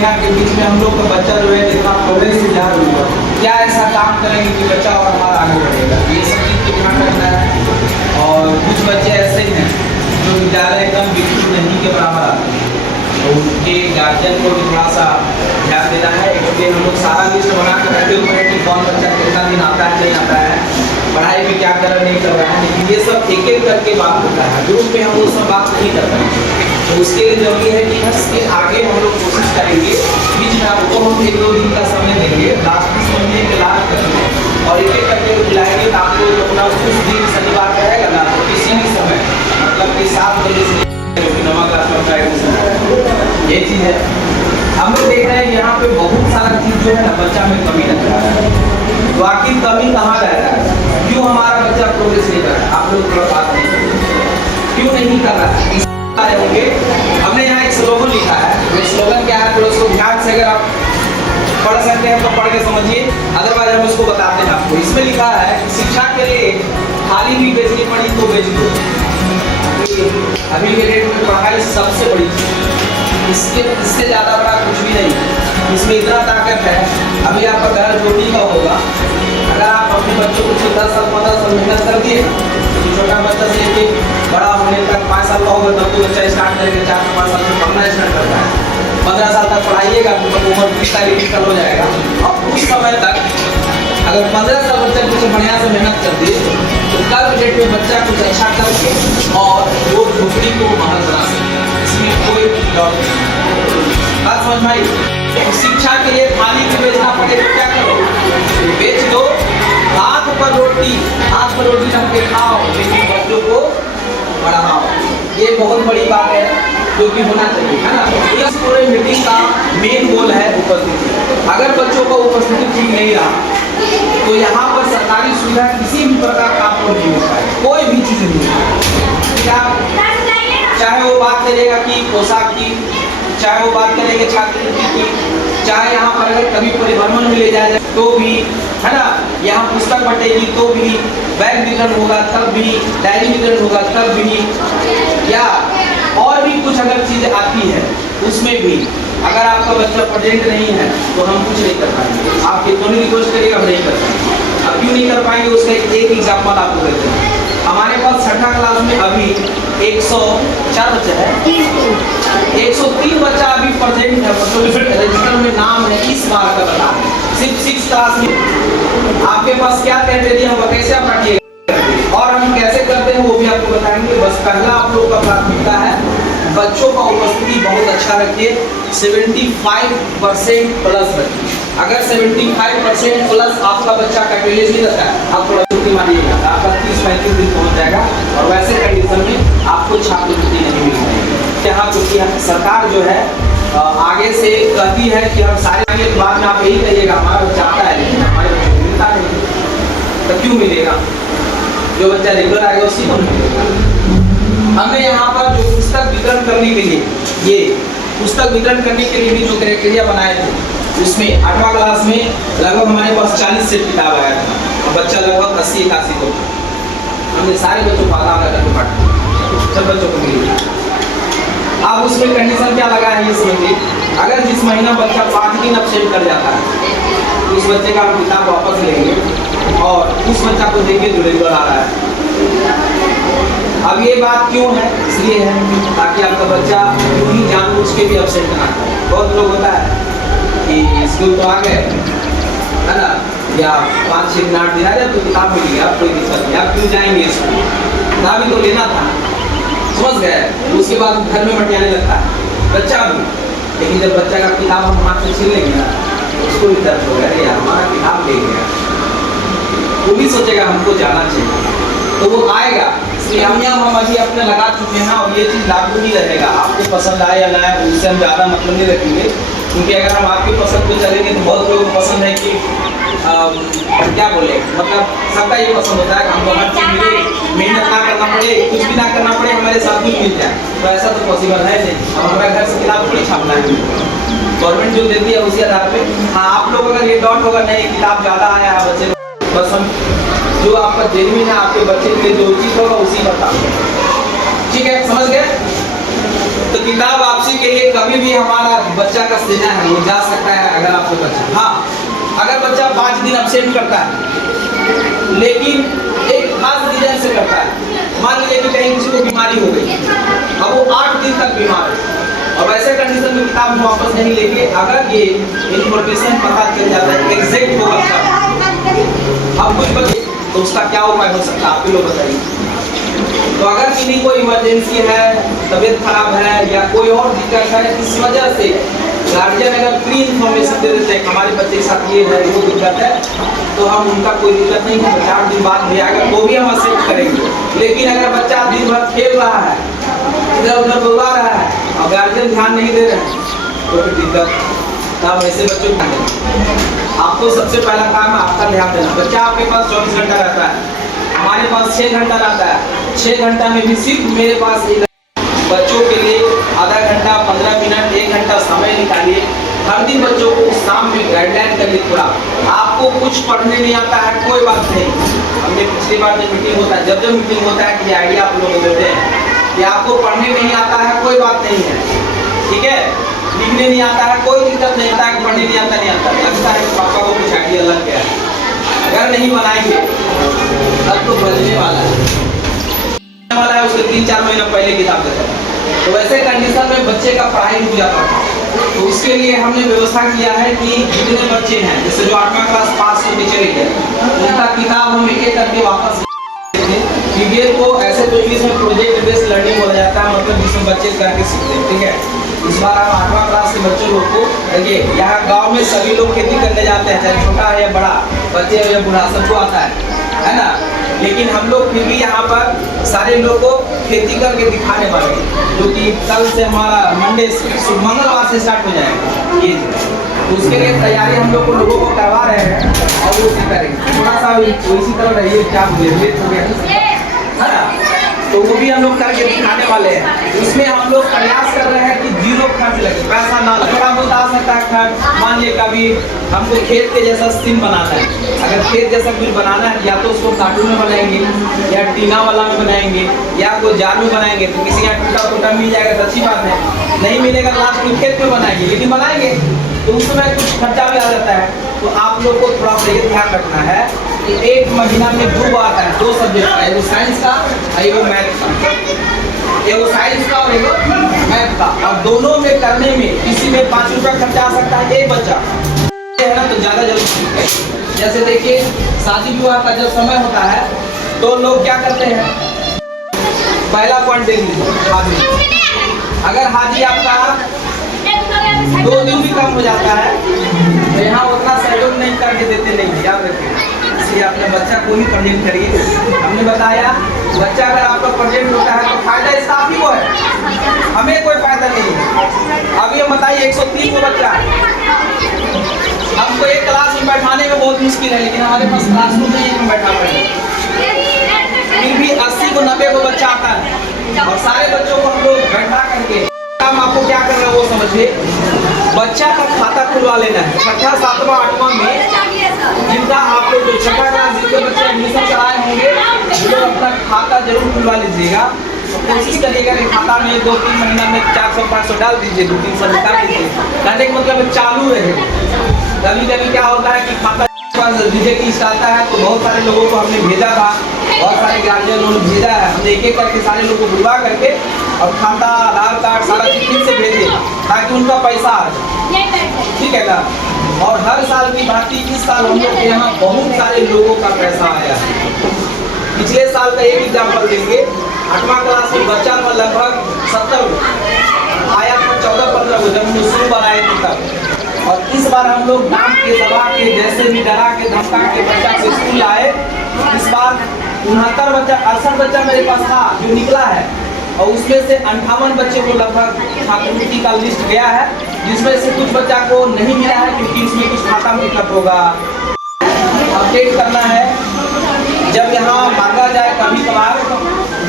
महीना के बीच में हम लोग का बच्चा जो है जितना प्रोग्रेस सुधार हुआ, क्या ऐसा काम करेंगे कि बच्चा और हमारा आगे बढ़ेगा, ये सब चीज़ को ध्यान रखना है। और कुछ बच्चे ऐसे ही हैं जो विद्यालय एकदम बिल्कुल नहीं के बराबर आते हैं, तो उनके गार्जियन को भी थोड़ा सा ध्यान देना है। इसलिए हम लोग सारा लिस्ट बना कर रखे हुए हैं कि कौन बच्चा कितना दिन आता है नहीं आता है, पढ़ाई में क्या कर रहा नहीं कर रहा है, लेकिन ये सब एक एक करके बात होता है, ग्रुप में हम लोग सब बात नहीं कर पाएंगे। तो उसके लिए जरूरी है कि इसके आगे हम लोग कोशिश करेंगे, बीच में आपको हम 1-2 दिन का समय देंगे, लास्ट महीने के लास्ट करेंगे और एक एक करके बुलाएंगे। तो आप लोग अपना उस दिन शनिवार का रहेगा ना, तो किसी भी समय मतलब कि 7 बजे से नवा क्लास में ये चीज़ है। हम लोग देख रहे हैं यहाँ पे बहुत सारा चीज़ जो है ना बच्चा में कमी लग रहा है, तो आखिर कमी कहाँ रह रहा है, क्यों हमारा बच्चा प्रोग्रेस नहीं कर रहा है, आप लोग थोड़ा बात नहीं करें क्यों नहीं कर रहा है। आए होंगे, हमने यहाँ एक स्लोगन लिखा है, वो स्लोगन क्या है थोड़ा उसको ध्यान से अगर आप पढ़ सकते हैं तो पढ़ के समझिए, अदरवाइज हम इसको बताते हैं आपको। इसमें लिखा है कि शिक्षा के लिए थाली भी बेचनी पड़ी तो बेच दो। अभी के डेट में पढ़ाई सबसे बड़ी चीज़, इससे ज़्यादा बड़ा कुछ भी नहीं। इसमें इतना ताकत है, अभी आपका घर जोड़ी का होगा, अगर आप अपने बच्चों को 10 साल 15 साल मेहनत कर दिए, तो छोटा बच्चा से लेके बड़ा होने तक 5 साल का होगा तब तो बच्चा स्टार्ट करेगा, 4 से 5 साल से पढ़ना स्टार्ट करता है, 15 साल तक पढ़ाइएगा तो उम्र 20 साल निकल हो जाएगा। अब उस समय तक अगर 15 साल बच्चा कुछ बढ़िया से मेहनत कर दे तो कल डेट में बच्चा कुछ अच्छा करके और वो झोपड़ी को महल बना सकता है, इसमें कोई डाउट नहीं। बात समझ में आई। शिक्षा के लिए थाली भी बेचना पड़े तो क्या करो, बेच दो, हाथ पर रोटी रख के खाओ, लेकिन बच्चों को पढ़ाओ। ये बहुत बड़ी बात है जो कि होना चाहिए, है ना। इस पूरे मीटिंग का मेन गोल है उपस्थिति। अगर बच्चों का उपस्थिति ठीक नहीं रहा तो यहाँ पर सरकारी सुविधा किसी भी प्रकार का आपको नहीं हो पाए, कोई भी चीज़ नहीं है। क्या चाहे वो बात करेगा कि पोशाक की, चाहे वो बात करेंगे छात्रवृत्ति की, चाहे यहाँ पर अगर कभी परिभ्रमण में ले जाए तो भी, है ना, यहाँ पुस्तक बटेगी तो भी, बैग वितरण होगा तब भी, डायरी वितरण होगा तब भी, या और भी कुछ अगर चीज़ें आती है उसमें भी अगर आपका बच्चा प्रेजेंट नहीं है तो हम कुछ नहीं कर पाएंगे। आप कितनी रिक्वेस्ट करिएगा हम नहीं कर पाएंगे। अब क्यों नहीं कर पाएंगे उसका एक एग्जाम्पल आपको देते हैं। हमारे पास 6ठा क्लास में अभी 104 बच्चा है, 103 बच्चा अभी प्रेजेंट है, रजिस्टर में नाम है इस बार का बता सिर्फ 6 क्लास में। आपके पास क्या क्राइटेरिया होगा, कैसे आप रखिएगा और हम कैसे करते हैं वो भी आपको बताएंगे। बस पहला आप लोग का प्राथमिकता है बच्चों का उपस्थिति बहुत अच्छा रखिए, 75% प्लस रखिए। अगर 75% प्लस आपका बच्चा का अटेंडेंस नहीं रहता है, आप थोड़ा छुट्टी मारिएगा, आपका 30-35 दिन पहुंच जाएगा और वैसे कंडीशन में आपको छात्रवृत्ति नहीं मिल पाएगी। यहाँ क्योंकि सरकार जो है आगे से कहती है कि हम सारे के बाद में आप यही कहिएगा हमारा बच्चा आता है लेकिन हमारे बच्चे को मिलता नहीं, तो क्यों मिलेगा, जो बच्चा रेगुलर आएगा उसी को मिलेगा। हमने यहाँ पर जो पुस्तक वितरण करने के लिए, ये पुस्तक वितरण करने के लिए भी जो क्राइटेरिया बनाए थे उसमें 8वां क्लास में लगभग हमारे पास 40 सेट किताब आया था और बच्चा लगभग 80-81 को हमने सारे बच्चों को आधा करके बांटा, सब बच्चों को मिली। अब उसमें कंडीशन क्या लगा है ये समझिए, अगर जिस महीना बच्चा 5 दिन अपसेंट कर जाता है तो उस बच्चे का हम किताब वापस लेंगे और उस बच्चा को देंगे जो रेगुलर आ रहा है। अब ये बात क्यों है, इसलिए है ताकि आपका बच्चा यूं ही जानबूझ के भी अपसेंट ना करे। बहुत लोग होता है कि स्कूल तो आ गए, है ना, या 5-6 दिन 8 दिन आ जाए तो किताब मिल गया, कोई दिक्कत नहीं, आप क्यों जाएंगे स्कूल, किताब ही तो लेना था, समझ गए। उसके बाद घर में मटियाने लगता है बच्चा भी, लेकिन जब बच्चा का किताब हम हाथ से छीन लेंगे ना तो उसको भी दर्द हो गया, यार हमारा किताब ले गया, वो भी सोचेगा हमको जाना चाहिए, तो वो आएगा। इसलिए हम अभी अपने लगा चुके हैं और ये चीज़ लागू ही रहेगा, आपको पसंद आए या ना आए उससे हम ज़्यादा मतलब नहीं रखेंगे, क्योंकि अगर हम आपके पसंद पे चलेंगे तो बहुत लोगों को पसंद है कि क्या बोले, मतलब सबका ये पसंद होता है कि हमको हर चीज़ मिले, मेहनत ना करना पड़े, कुछ भी ना करना पड़े, हमारे साथ कुछ मिल जाए, तो ऐसा तो पॉसिबल है नहीं। अब हमारे घर से किताब थोड़ी छापना है, गवर्नमेंट जो देती है उसी आधार पे। हाँ, आप लोग अगर ये डाउट होगा नहीं किताब ज़्यादा आया है बच्चे, बस हम जो आपका जेन्युइन है आपके बच्चे के लिए जो उचित होगा उसी बताओ, ठीक है, समझ गए। तो किताब वापसी के लिए कभी भी हमारा बच्चा का देना है वो जा सकता है। अगर आपको बच्चा, हाँ अगर बच्चा 5 दिन अब्सेंट करता है लेकिन एक खास रीजन से करता है, मान लीजिए कि कहीं किसी को बीमारी हो गई, अब वो 8 दिन तक बीमार है और ऐसे कंडीशन में किताब हम वापस नहीं लेंगे अगर ये इन्फॉर्मेशन पता चल जाता है एग्जैक्ट होगा। अब कुछ बच्चे तो उसका क्या उपाय हो सकता है आप लोग बताइए। तो अगर किसी को इमरजेंसी है, तबीयत खराब है या कोई और दिक्कत है, इस वजह से गार्जियन अगर प्री इन्फॉर्मेशन दे देते हैं हमारे बच्चे के साथ ये है वो दिक्कत है, तो हम उनका कोई दिक्कत नहीं है, 4 दिन बाद भी आएगा तो भी हम एक्सेप्ट करेंगे। लेकिन अगर बच्चा दिन भर खेल रहा है, इधर उधर बुला रहा है और गार्जियन ध्यान नहीं दे रहे हैं तो फिर दिक्कत, तब ऐसे बच्चों को आपको सबसे पहला काम है आपका ध्यान देना। बच्चा आपके पास 24 घंटा रहता है, हमारे पास 6 घंटा रहता है, 6 घंटा में भी सिर्फ मेरे पास बच्चों के लिए आधा घंटा 15 मिनट 1 घंटा समय निकालिए। हर दिन बच्चों को शाम में गाइडलाइन करिए। थोड़ा आपको कुछ पढ़ने नहीं आता है कोई बात नहीं, हमने पिछली बार जब मीटिंग होता है जब मीटिंग होता है कि आइडिया आप लोग देते हैं कि आपको पढ़ने नहीं आता है कोई बात नहीं है, ठीक है, लिखने नहीं आता है कोई दिक्कत नहीं, आता है पढ़ने नहीं आता लगता है कि पापा को कुछ आइडिया लग गया है। अगर नहीं बनाएंगे तब तो बजने वाला है उसके 3-4 महीना पहले किताब देता है, तो वैसे कंडीशन में बच्चे का पढ़ाई रुक जाता है। तो उसके लिए हमने व्यवस्था किया है कि जितने बच्चे हैं जैसे जो 8वां क्लास पास होके चले गए उनका किताब हम एक करके वापस पीडीएफ को ऐसे तो इंग्लिश में प्रोजेक्ट बेस्ड लर्निंग हो जाता है, मतलब जिसमें बच्चे करके सीखते हैं, ठीक है। इस बार हम 8वां क्लास के बच्चों लोग को देखिए, यहाँ गांव में सभी लोग खेती करने जाते हैं, चाहे छोटा है या बड़ा, बच्चे या बूढ़ा सबको आता है ना। लेकिन हम लोग फिर भी यहाँ पर सारे लोग को खेती करके दिखाने वाले हैं, जो कि कल से हमारा मंडे से मंगलवार से स्टार्ट हो जाएगा ये। तो उसके लिए तैयारी हम लोग को लोगों को करवा रहे हैं और वो करेंगे। थोड़ा सा इसी तरह रहिए, क्या लेट हो गया है ना, तो वो भी हम लोग करके दिखाने वाले हैं। इसमें हम लोग प्रयास कर रहे हैं कि 0 खर्च लगे, पैसा ना लगे। थोड़ा बहुत आ सकता है खर्च, मान लीजिए कभी हमको खेत के जैसा सीन बनाना है, अगर खेत जैसा कुछ बनाना है या तो उसको कार्टून में बनाएंगे या टीना वाला में बनाएंगे या कोई जार में बनाएंगे, तो किसी यहाँ टूटा मिल जाएगा तो अच्छी बात है, नहीं मिलेगा तो लास्ट में खेत में बनाएंगे, लेकिन बनाएंगे तो उसमें कुछ खर्चा भी आ जाता है। तो आप लोग को थोड़ा सा ये ध्यान रखना है कि 1 महीना में 2 बार आता है, 2 सब्जेक्ट का, एगो साइंस का एगो मैथ का, एगो साइंस का और एगो मैथ का, और दोनों में करने में किसी में 5 रुपया खर्चा आ सकता है। एक बच्चा है ना तो ज्यादा जरूरी है। जैसे देखिए शादी विवाह का जब समय होता है तो लोग क्या करते हैं, पहला पॉइंट देख लीजिए, हाजिरी। अगर हाजिरी आपका 2 दिन भी कम हो जाता है तो यहाँ उतना सहयोग नहीं करके देते नहीं, याद रखिए। इसलिए अपने बच्चा को ही प्रेजेंट करिए। हमने बताया बच्चा अगर आपका प्रेजेंट होता है तो फायदा इसका आप ही को है, हमें कोई फायदा नहीं है। अभी हम बताइए 103 को बच्चा है, हमको एक क्लास में बैठाने में बहुत मुश्किल है, लेकिन हमारे पास क्लासरूम नहीं है बैठा पड़े, फिर भी 80 को 90 को बच्चा आता है और सारे बच्चों को हम लोग बैठा करके काम आपको क्या करना है वो समझिए। बच्चा का खाता खुलवा लेना है 6ठा 7वां 8वां में, जिनका आप लोग जो 6ठा क्लास जिनके बच्चे एडमिशन कराए होंगे वो लोग अपना खाता जरूर खुलवा लीजिएगा। कोशिश करिएगा कि खाता में 2-3 महीना में 400-500 डाल दीजिए, 2-300 निकाल दीजिए, कहने का मतलब चालू रहे। कभी कभी क्या होता है कि खाता रिजेक्ट लिस्ट आता है तो बहुत सारे लोगों को हमने भेजा था, बहुत सारे गार्जियन ने भेजा है, हमने एक करके सारे लोगों को बुलवा करके और खाता आधार कार्ड सारा चीज फिर से भेजे ताकि उनका पैसा आ जाए, ठीक है ना। और हर साल की भांति इस साल हम लोग के यहाँ बहुत सारे लोगों का पैसा आया है। पिछले साल का एक एग्जाम्पल देंगे, 8वां क्लास में बच्चा में लगभग 70 आया था, 14-15 जब हम शुरू बनाए थे तब। और इस बार हम लोग डांट के दबा के जैसे भी डरा के धमका के बच्चा को स्कूल आए। इस बार 69 बच्चा 68 बच्चा मेरे पास था जो निकला है, और उसमें से 58 बच्चे को लगभग छात्रवृत्ति का लिस्ट गया है, जिसमें से कुछ बच्चा को नहीं मिला है क्योंकि इसमें कुछ खाता में दिक्कत होगा। अपडेट करना है जब यहाँ मांगा जाए कभी कभार,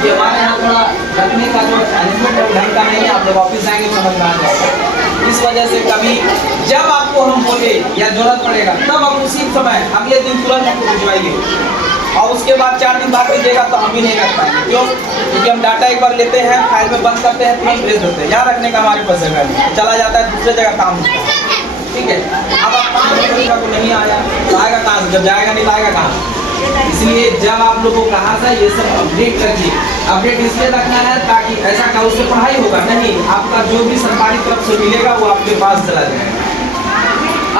कि हमारे यहाँ थोड़ा रखने का जो मैनेजमेंट ढंग का नहीं है, आप जब ऑफिस जाएंगे समझ में आ जाएगा। इस वजह से कभी जब आपको हम बोले या जरूरत पड़ेगा तब आप उसी समय अगले दिन तुरंत भिजवाइए। और उसके बाद 4 दिन बाद लीजिएगा तो हम भी नहीं रख पाएंगे। क्यों? क्योंकि हम डाटा एक बार लेते हैं, फाइल में बंद करते हैं, तुरंत भेज देते हैं। यहाँ रखने का हमारे पास जगह नहीं, चला जाता है दूसरे जगह काम होता है। ठीक है, अब आप 5 रुपये को नहीं आया तो आएगा कहाँ से? जब जाएगा नहीं तो आएगा कहाँ? इसलिए जब आप लोगों को कहा था ये सब अपडेट करिए। अपडेट इसलिए रखना है ताकि ऐसा का उससे पढ़ाई होगा नहीं, आपका जो भी सरकारी तरफ से मिलेगा वो आपके पास चला जाएगा।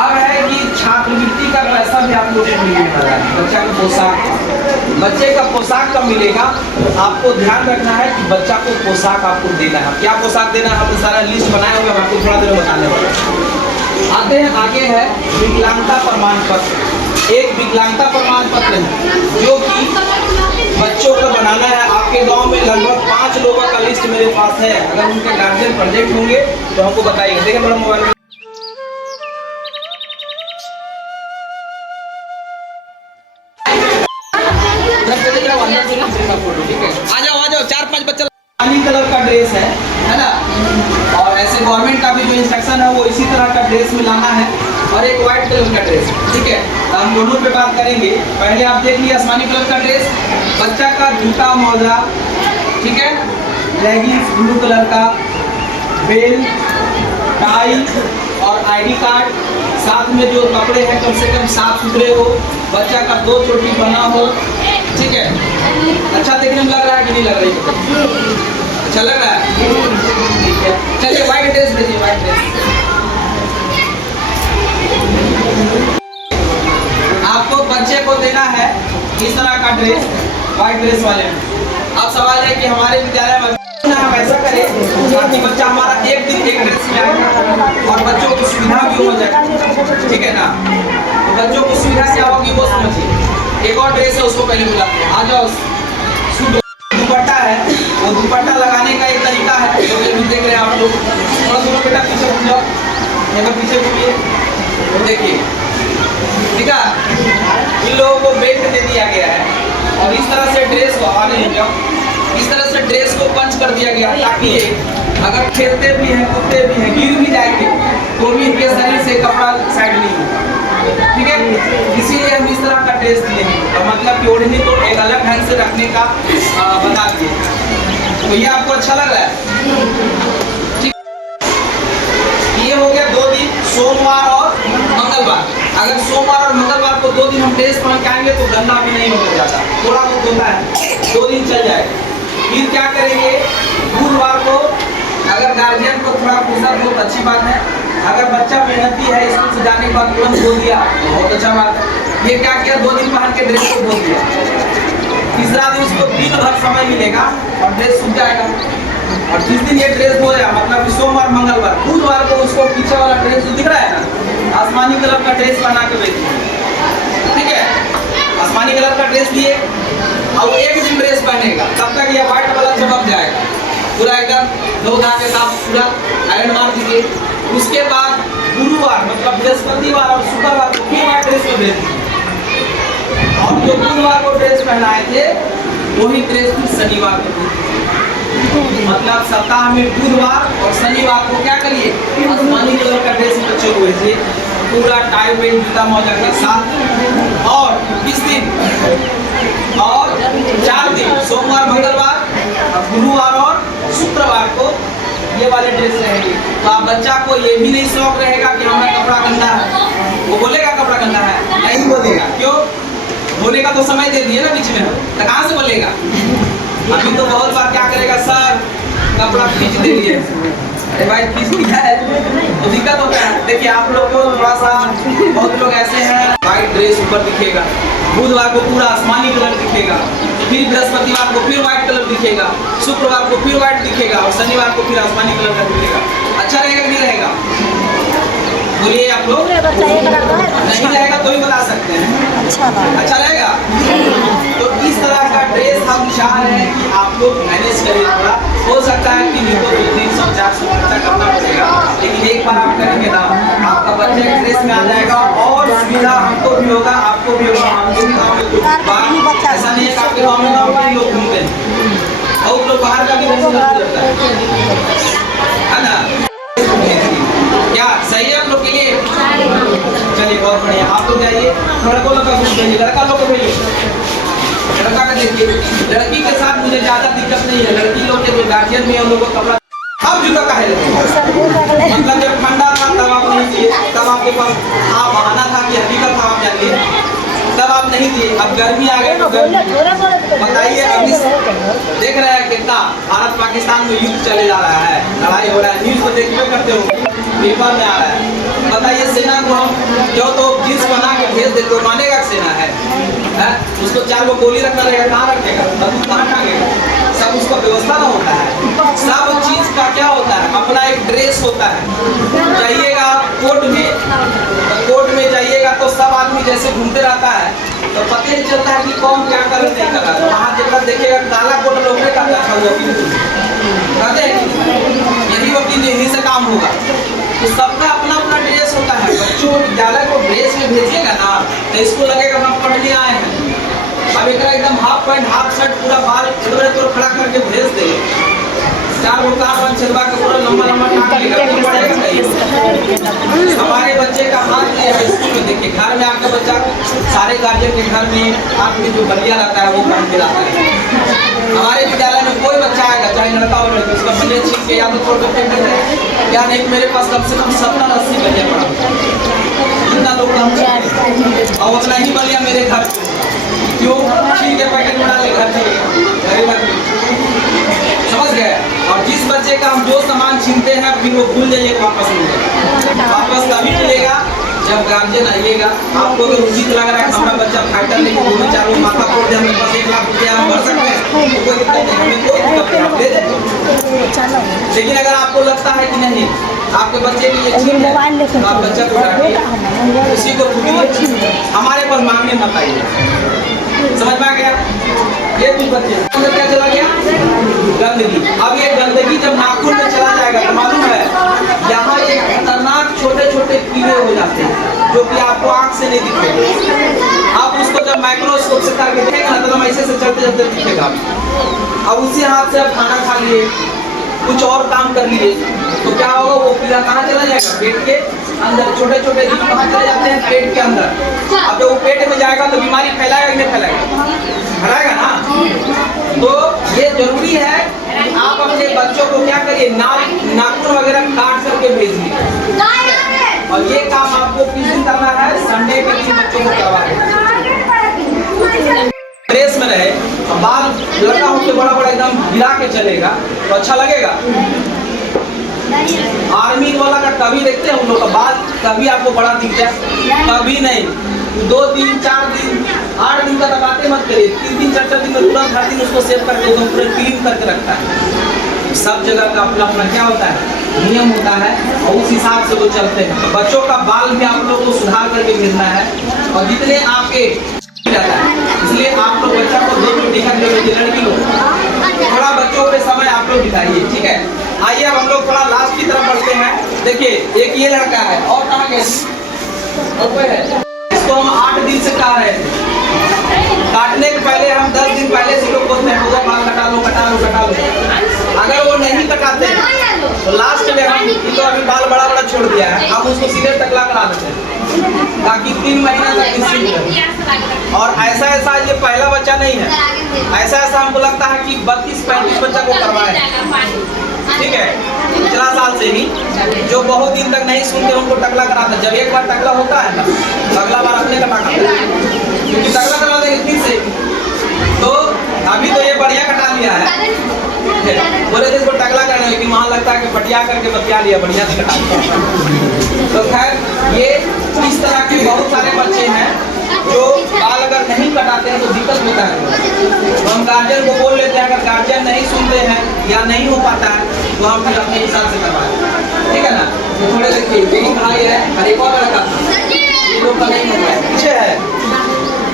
अब है कि छात्रवृत्ति का पैसा भी आप लोगों को मिलने वाला है। बच्चा का पोशाक, बच्चे का पोशाक कब मिलेगा? आपको ध्यान रखना है कि बच्चा को पोशाक आपको देना है। क्या पोशाक देना है? आपने सारा लिस्ट बनाया होगा, मैं आपको थोड़ा देर में बताने वाला हूं। आते हैं आगे है विकलांगता प्रमाण पत्र। एक विकलांगता प्रमाण पत्र है जो कि बच्चों को बनाना है। आपके गांव में लगभग 5 लोगों का लिस्ट मेरे पास है। अगर उनके गार्जियन प्रोजेक्ट होंगे तो हमको बताइए। देखिए मेरा मोबाइल में फोटो, ठीक है? आ जाओ 4-5 बच्चा। पानी कलर का ड्रेस है ना? और ऐसे गवर्नमेंट का भी जो इंस्ट्रक्शन है वो इसी तरह का ड्रेस में लाना है। और एक व्हाइट कलर का ड्रेस, ठीक है? हम दोनों पे बात करेंगे। पहले आप देख लिए आसमानी कलर का ड्रेस, बच्चा का जूता मोजा, ठीक है? लेगिंग्स ब्लू कलर का, बेल, टाई और आईडी कार्ड, साथ में जो कपड़े हैं कम से कम साफ सुथरे हो, बच्चा का 2 चोटी बना हो, ठीक है? अच्छा देखने में लग रहा है कि नहीं लग रही है? अच्छा लग रहा है, ठीक है? चलिए व्हाइट ड्रेस भेजिए, व्हाइट ड्रेस। आपको बच्चे को देना है इस तरह का ड्रेस, व्हाइट ड्रेस वाले में। अब सवाल है कि हमारे विद्यालय में हम ऐसा करें ताकि बच्चा हमारा एक दिन एक ड्रेस में आए और बच्चों को सुविधा भी हो जाए, ठीक है ना? तो बच्चों को सुविधा क्या होगी वो समझिए। एक और ड्रेस है उसको पहले बुलाते हैं, आ जाओ। दुपट्टा है, वो दुपट्टा लगाने का एक तरीका है जो कि देख रहे हैं आप लोग। थोड़ा दोनों बेटा पीछे घूम जाओ, यहाँ पर पीछे घूमिए, देखिए, ठीक है? इन लोगों को बेल्ट दे दिया गया है और इस तरह से ड्रेस को आगे ले जाओ, इस तरह से ड्रेस को पंच कर दिया गया ताकि ये अगर खेलते भी हैं, कूदते भी हैं, गिर भी जाएंगे तो भी इनके शरीर से कपड़ा साइड नहीं होगा, ठीक है? इसीलिए हम इस तरह का ड्रेस दिए हैं। तो मतलब कि ओढ़नी को एक अलग ढंग से रखने का बता दिए। तो ये आपको अच्छा लग रहा है? ठीक, ये हो गया 2 दिन, सोमवार और मंगलवार। अगर सोमवार और मंगलवार को 2 दिन हम ड्रेस पहन के आएंगे तो गंदा भी नहीं हो जाता, थोड़ा बहुत होता है, 2 दिन चल जाएगा। फिर क्या करेंगे? बुधवार को अगर गार्जियन को थोड़ा फुर्सत हो तो अच्छी बात है। अगर बच्चा मेहनती है, स्कूल से जाने के बाद तुरंत धो दिया, बहुत अच्छा बात है। ये क्या किया? 2 दिन पहन के ड्रेस को धो दिया। तीसरा दिन उसको दिन भर समय मिलेगा और ड्रेस सूख जाएगा। और जिस दिन ये ड्रेस धोया, मतलब सोमवार मंगलवार, बुधवार को उसको पीछे वाला ड्रेस जो दिख रहा है ना, आसमानी कलर का ड्रेस बना के भेज दिया, ठीक है? आसमानी कलर का ड्रेस दिए और 1 दिन ड्रेस पहनेगा, तब तक ये व्हाइट वाला चमक जाएगा पूरा, एकदम धो धा के साफ पूरा आयरन मार दीजिए। उसके बाद गुरुवार मतलब बृहस्पतिवार और शुक्रवार को फिर व्हाइट ड्रेस में भेज दीजिए। और जो बुधवार को ड्रेस पहनाए थे वही ड्रेस फिर शनिवार को, मतलब सप्ताह में बुधवार और शनिवार को क्या करिए? आसमानी कलर का ड्रेस बच्चों को भेजिए, पूरा टाई बेल्ट जूता मोजा के साथ। और किस दिन? और 4 दिन, सोमवार मंगलवार गुरुवार और शुक्रवार को ये वाले ड्रेस रहेंगे। तो आप बच्चा को ये भी नहीं शौक रहेगा कि हमारा कपड़ा गंदा है, वो बोलेगा कपड़ा गंदा है, नहीं बोलेगा। क्यों? धोने का तो समय दे दिए ना बीच में, तो कहाँ से बोलेगा? अभी तो बहुत बार क्या करेगा? सर कपड़ा खींच दे दिए, अरे भाई खींच दिया है तो दिक्कत होता है। देखिए आप लोग को थोड़ा सा, बहुत लोग ऐसे हैं, व्हाइट ड्रेस ऊपर दिखेगा, बुधवार को पूरा आसमानी कलर दिखेगा, फिर बृहस्पतिवार को फिर व्हाइट कलर दिखेगा, शुक्रवार को फिर व्हाइट दिखेगा और शनिवार को फिर आसमानी कलर का दिखेगा। अच्छा रहेगा कि नहीं रहेगा? बोलिए आप लोग। नहीं रहेगा तो ही बता सकते हैं, अच्छा रहेगा। तो इस तरह का ड्रेस हम चाह रहे हैं कि आप लोग मैनेज करें। थोड़ा हो सकता है कि नहीं तो 300-400 खर्चा करना पड़ेगा, लेकिन एक बार आप करेंगे ना, आपका बच्चा ड्रेस में आ जाएगा और सुविधा हमको भी होगा, आपको भी होगा। हमको भी गाँव में कुछ ऐसा नहीं है कि आपके गाँव में गाँव के लोग घूमते हैं, बहुत लोग बाहर का भी रहता है ना? क्या सही है आप लोग के लिए? चलिए बहुत बढ़िया। आप लोग जाइए, लड़कों लोग का ग्रुप भेजिए, लड़का लोग को भेजिए। लड़का का देखिए, लड़की के साथ मुझे ज्यादा दिक्कत नहीं है, लड़की लोग के जो गार्जियन में उन लोगों को कपड़ा अब जूता काहे लगे, मतलब जब ठंडा था तब आप नहीं दिए, तब आपके पास हाँ बहाना था कि हकीकत था आप जानिए, तब आप नहीं दिए। अब गर्मी आ गई तो बताइए, अभी देख रहे हैं कितना भारत पाकिस्तान में युद्ध चले जा रहा है, लड़ाई हो रहा है, न्यूज को देखते करते हो, पेपर में आ रहा है। बताइए सेना को हम जो तो जींस बना के भेज दे तो मानेगा सेना है? उसको 4 गो गोली रखना रहेगा, कहाँ रखेगा, कहाँ टांगेगा? सब उसका व्यवस्था ना होता है, सब चीज का क्या होता है, अपना एक ड्रेस होता है। जाइएगा कोर्ट में, तो कोर्ट में जाइएगा तो सब आदमी जैसे घूमते रहता है तो पता नहीं चलता है कि कौन क्या कर रहा नहीं कर रहा। वहाँ जब देखिएगा काला कोट लोगों का अच्छा वकील कहते हैं यही वकील यही से काम होगा। तो सबका अपना अपना ड्रेस होता है। बच्चों विद्यालय को ड्रेस में भेजिएगा ना तो इसको लगेगा हम पढ़ने आए हैं। अब एक एकदम हाफ पैंट हाफ शर्ट पूरा बाल तो खड़ा करके भेज दे, 4 गो कार छिलवा के पूरा लंबा लंबा टांग लेगा। हमारे बच्चे का हाथ में है स्कूल में, देखिए घर में आपका बच्चा सारे गार्जियन के घर में हाथ में जो बलिया रहता है वो पहन के लाता है। हमारे विद्यालय में कोई बच्चा आएगा चाहे लड़का हो लड़की, उसका बलिया छीन के या तो छोड़ के फेंक देते हैं, या नहीं मेरे पास कम से कम 70-80 बलिया पड़ा, इतना लोग और उतना ही बलिया मेरे घर क्यों छीन के पैकेट में डाले घर से, समझ गए। और जिस बच्चे का हम जो सामान छीनते हैं फिर वो भूल जाइए वापस मिलेगा, वापस तभी मिलेगा जब गार्जियन आइएगा। आपको अगर उचित लग रहा है हमारा बच्चा फाइटर लेके घूमने चालू माथा फोड़ दे, हमें पास 1 लाख रुपया हम भर सकते हैं, तो कोई दिक्कत नहीं, हमें कोई दिक्कत नहीं, आप ले जाइए। लेकिन अगर आपको लगता है कि नहीं आपके बच्चे के लिए ठीक है तो आप बच्चा को डांटिए, उसी को खुदिए, हमारे पर मांगने मत आइए। समझ में आ गया? ये कुछ बच्चे अंदर क्या चला गया, गंदगी। अब ये गंदगी जब नाखून में चला जाएगा तो मालूम है यहाँ ये खतरनाक छोटे छोटे कीड़े हो जाते हैं जो कि आपको आंख से नहीं दिखेंगे। आप उसको जब माइक्रोस्कोप से करके देखेंगे ना तो हम ऐसे से चलते चलते दिखेगा। अब उसी हाथ से आप खाना खा लिए, कुछ और काम कर लिए तो क्या होगा, वो कीड़ा कहाँ चला जाएगा, पेट के अंदर। छोटे छोटे जीव कहाँ चले जाते हैं, पेट के अंदर। अब जब वो पेट में जाएगा तो बीमारी फैलाएगा कि नहीं फैलाएगा, फैलाएगा ना। तो ये जरूरी है कि आप अपने बच्चों को क्या करिए, नाखून वगैरह काट करके भेजिए। और ये काम आपको किस दिन करना है, संडे के दिन बच्चों को करवा ड्रेस में रहे। बाल लड़का हो के बड़ा बड़ा एकदम गिरा के चलेगा तो अच्छा लगेगा। आर्मी वाला का कभी देखते हैं उन लोग का बाल कभी आपको बड़ा दिख जाए, कभी नहीं। 2 दिन 4 दिन 8 दिन का लगाते मत करिए, 3 दिन 4 दिन में तुरंत हर दिन उसको सेव करके एकदम पूरे क्लीन करके रखता है। सब जगह का अपना अपना क्या होता है, नियम होता है और उस हिसाब से वो चलते हैं। तो बच्चों का बाल भी आप लोग को सुधार करके भेजना है और जितने आपके रहता है, इसलिए आप लोग बच्चा को 2 टीका दे दीजिए। लड़की लोग थोड़ा बच्चों पे समय आप लोग बिताइए, ठीक है। आइए अब हम लोग थोड़ा लास्ट की तरफ बढ़ते हैं। देखिए एक ये लड़का है और कहाँ गया, और कोई है, इसको हम 8 दिन से काट रहे थे। काटने के पहले हम 10 दिन पहले से लोग बोलते हैं पूरा बाल कटा लो कटा लो कटा लो। अगर वो नहीं कटाते हैं तो लास्ट में हम तो अभी बाल बड़ा बड़ा छोड़ दिया है, हम उसको सीधे टकला करा देते हैं ताकि 3 महीना तक इसी। और ऐसा ऐसा ये पहला बच्चा नहीं है, ऐसा ऐसा हमको लगता है कि 32-35 बच्चा को करवाए, ठीक है, 15 साल से ही। जो बहुत दिन तक नहीं सुनते उनको टकला कराते। जब एक बार टकला होता है ना तो अगला बार अपने कटा करते हैं, क्योंकि टकला करवा देंगे फिर से। तो अभी तो ये बढ़िया कटा लिया है, बोले थे इसको टकला करना, लेकिन वहाँ लगता है कि पटिया करके बतिया लिया, बढ़िया से कटा लिया। तो खैर ये इस तरह के बहुत सारे बच्चे हैं जो बाल अगर नहीं कटाते हैं तो दिक्कत होता है। तो हम गार्जियन को बोल लेते हैं, अगर गार्जियन नहीं सुनते हैं या नहीं हो पाता है तो हम फिर अपने हिसाब से करवाएं, ठीक है ना। तो थोड़े देखिए यही भाई है और एक और लड़का ये लोग का नहीं होता है, पीछे है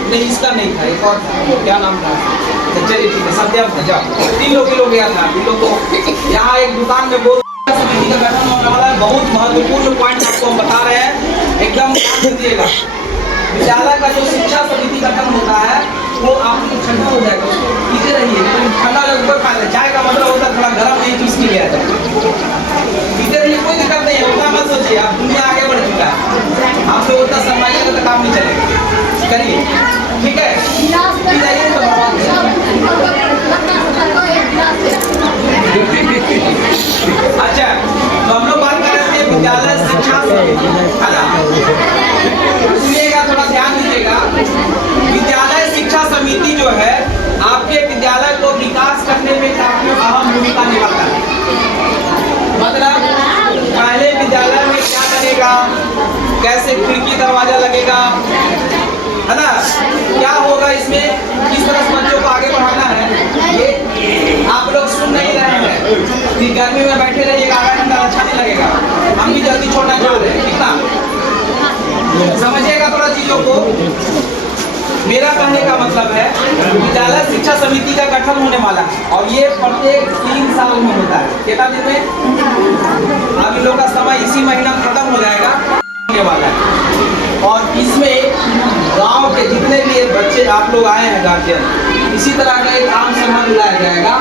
नहीं, इसका नहीं था, एक और था, क्या नाम था, चलिए ठीक है, सत्यम था। जाओ 3 लोग गया था। 3 लोग को यहाँ एक दुकान में बहुत समिति का गठन होने वाला है। बहुत महत्वपूर्ण पॉइंट आपको हम बता रहे हैं, एकदम ध्यान दीजिएगा। विद्यालय का जो शिक्षा समिति गठन होता है वो आपको ठंडा हो जाएगा, पीछे रहिए, ठंडा जब ऊपर खा ले, चाय का मतलब होता है थोड़ा गर्म नहीं चूस के लिया जाए, पीछे रहिए, कोई दिक्कत नहीं है, उतना मत सोचिए, आप दुनिया आगे बढ़ चुका है, आप लोग उतना सरमाइएगा तो काम नहीं चलेगा, करिए, ठीक है। जो है आपके विद्यालय को विकास करने में काफी अहम भूमिका निभाता है। मतलब पहले विद्यालय में क्या बनेगा, कैसे खिड़की दरवाजा लगेगा, है ना, क्या होगा इसमें, किस तरह से बच्चों को आगे बढ़ाना है, ये आप लोग सुन नहीं रहे हैं कि गर्मी में बैठे रहिएगा, आधा घंटा अच्छा नहीं लगेगा, हम भी जल्दी छोड़ना चाह रहे हैं, कितना समझिएगा थोड़ा चीजों को। मेरा कहने का मतलब है विद्यालय शिक्षा समिति का गठन होने वाला है और ये प्रत्येक 3 साल में होता है। कितना दिन में? अब इन लोग का समय इसी महीना खत्म हो जाएगा, होने वाला है। और इसमें गांव के जितने भी बच्चे आप लोग आए हैं गार्जियन, इसी तरह का एक आम सभा बुलाया जाएगा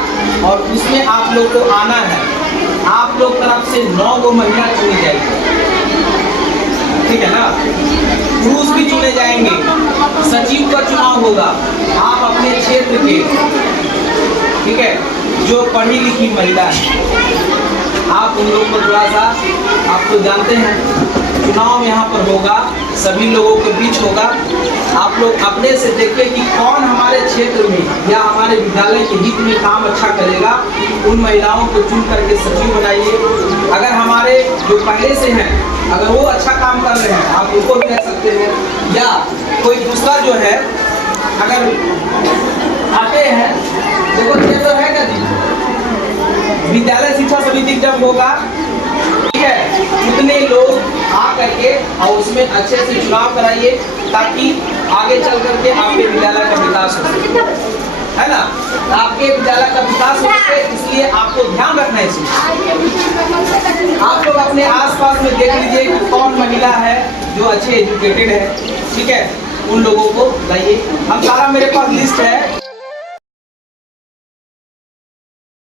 और उसमें आप लोग को आना है। आप लोग तरफ से 9 गो महिला चुनी जाएगी, ठीक है ना, पुरुष भी चुने जाएंगे, सचिव का चुनाव होगा, आप अपने क्षेत्र के, ठीक है, जो पढ़ी लिखी महिला है, आप उन लोगों को थोड़ा सा, आप तो जानते हैं चुनाव यहाँ पर होगा, सभी लोगों के बीच होगा। आप लोग अपने से देखिए कि कौन हमारे क्षेत्र में या हमारे विद्यालय के हित में काम अच्छा करेगा, उन महिलाओं को चुन करके सचिव बनाइए। अगर हमारे जो पहले से हैं, अगर वो अच्छा काम कर रहे हैं, आप उनको भी रख सकते हैं, या कोई दूसरा जो है अगर आते हैं, देखो ये तो है ना जी, विद्यालय शिक्षा समिति जब होगा, ठीक है, उतने लोग आ करके और उसमें अच्छे से चुनाव कराइए ताकि आगे चल करके आपके विद्यालय का विकास हो सके, है ना, आपके विद्यालय का विकास हो सके, इसलिए आपको ध्यान रखना है इसमें। आप लोग अपने आसपास में देख लीजिए कि कौन महिला है जो अच्छे एजुकेटेड है, ठीक है, उन लोगों को लाइए। हम सारा मेरे पास लिस्ट है।